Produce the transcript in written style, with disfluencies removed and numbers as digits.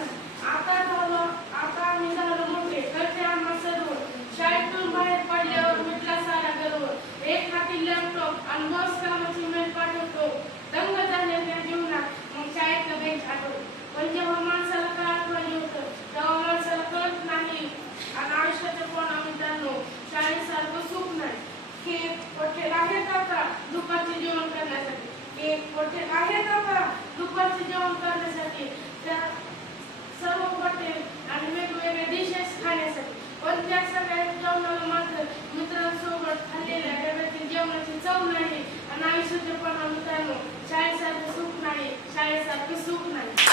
नाही. आता आम्ही झालो मोठे, कळते आम्हा सर्व. शाळेतून बाहेर पडल्यावर मिटला सारा गर्व. एक हाती लॅपटॉप आणि बस कामाची मेल पाठवतो. दंग झाले त्या जीवनात, मग शाळेतलं बेंच आठवतो. पण जेव्हा माणसाला कळत पाहिजे होतं, तेव्हा माणसाला कळत नाही. आणि आयुष्याच्या कोणा मित्रांनो, शाळेसारखं सुख नाही. केक हॉटेल आहे का दुपारचे जेवण करण्यासाठी? केक हॉटेल आहे का दुपारचे जेवण करण्यासाठी? त्या सर्व हॉटेल आणि वेगवेगळे डिशेस खाण्यासाठी. पण त्या सगळ्या जेवणाला मात्र मित्रांसोबत खाल्लेल्या डब्यातील जेवणाची चव नाही. आणि आयुष्याचे पण मित्रांनो, शाळेसारखं सुख नाही, शाळेसारखं सुख नाही.